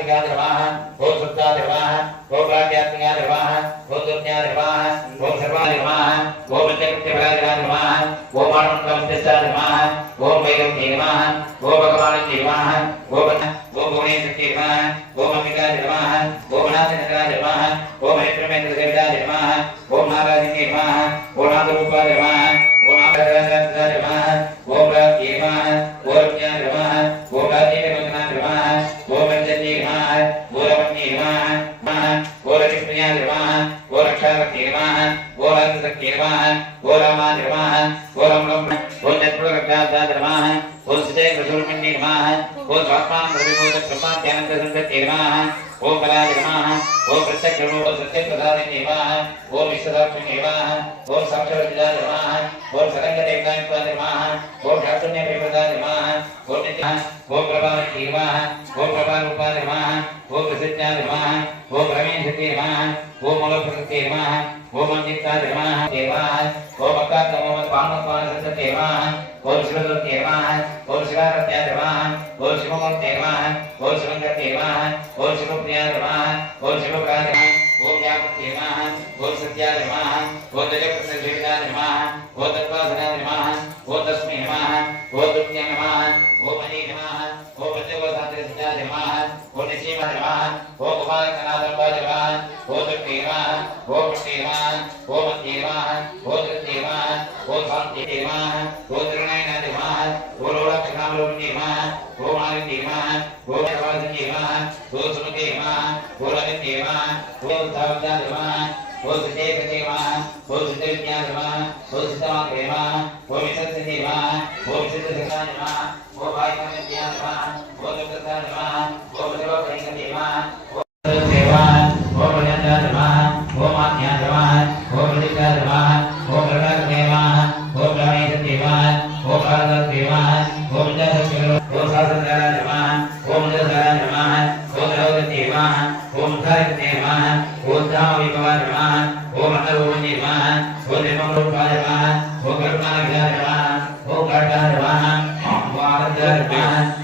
आस्तिका निर्वाह ओम सुप्ता निर्वाह ओम प्राज्ञात्मिका निर्वाह ओम दुर्ज्ञा निर्वाह ओम सर्वा निर्वाह ओम नित्यकृत्य फलादिका निर्वाह ओम आनंदमस्तिष्ठा निर्वाह ओम वैरव निर्वाह ओम भगवान निर्वाह ओम भुवनेश निर्वाह ओम अंबिका निर्वाह ओम नाथ निर्वाह ओम हरिप्रमेंद्र देवता निर्वाह ओम नारायण निर्वाह ओम नाथ रूपा निर्वाह ओम नाथ निर्वाह ओम राज निर्वाह ओम ज्ञान निर्वाह ओम राजीव निर्वाह निर्वाह ओम रंजन निर्वाह ओम रमण निर्वाह ओम रतिप्रिया निर्वाह ओम रक्षावत निर्वाह ओम रंजक निर्वाह ओम रामा निर्वाह ओम रम ओम जत्पुर रक्षावत निर्वाह ओम सिद्धे प्रसुरमण निर्वाह ओम स्वात्मान प्रविभूत ब्रह्मा ज्ञानंद संगत निर्वाह ओम कला निर्वाह ओम प्रत्यक्ष रूप सत्य प्रसाद निर्वाह ओम विश्वदाक्ष निर्वाह ओम साक्षात निर्वाह ओम सरंग देवता निर्वाह ओम ठाकुरने प्रभुदा निर्वाह ओम नित्य ओम प्रभा निर्वाह ओम प्रभा रूपा निर्वाह ओम प्रसिद्ध निर्वाह ओम रमेश निर्वाह ओम मूलप्रकृत निर्वाह ओम अंजिता निर्वाह ओम अकात ओम पावनपान सत्य निर्वाह ओम शिवदूत निर्वाह ओम शिवारत्या निर्वाह ओम शिवमूर्ति निर्वाह ओम शिवंकर निर्वाह ओम शिवप्रिया निर्वाह ओम शिवप्राण निर्वाह ओम व्यापक निर्वाह ओम सत्या निर्वाह ओम जगत जीविता निर्वाह ओम तत्वासना निर्वाह ओम तस्मै निर्वाह ओम दुर्ज्ञा निर्वाह ओम अनी निर्वाह ओम पञ्चकोशात्रि सत्या निर्वाह ओम निसीम निर्वाह ओम कुमार कनादंबा निर्वाह ओम दुर्ग निर्वाह ओम निर्वाह ओम निर्वाह ओम निर्वाह ओम शांति निर्वाह ओम त्रिनयन निर्वाह ओम लोलक्षणाम लोक निर्वाह ओम आदि निर्वाह ओम सर्वज निर्वाह ओम सुमति निर्वाह ओम अमित निर्वाह ओम धावजा निर्वाह ओम सुदेव निर्वाह ओम सुदेव ज्ञान निर्वाह ओम सिद्धांत निर्वाह ओम विशुद्ध निर्वाह ओम सिद्ध सिद्धांत निर्वाह ओम भाईमान ज्ञान निर्वाह ओम दुर्गता निर्वाह ओम सर्वकलिंग निर्वाह ओम निर्वाह ओम ज्ञान निर्वाह ओम आज्ञा निर्वाह ओम विद्या निर्वाह ओम प्रकाश निर्वाह ओम रमेश निर्वाह ओम भारत निर्वाह ओम जय ओम शासन निर्वाह ओम जय निर्वाह ओम रौद्र निर्वाह ओम धारित निर्वाह ओम धाम विभव निर्वाह ओम अनरूप निर्वाह ओम निर्मम रूप निर्वाह ओम करुणा निर्वाह ओम कर्ता निर्वाह ओम आनंद निर्वाह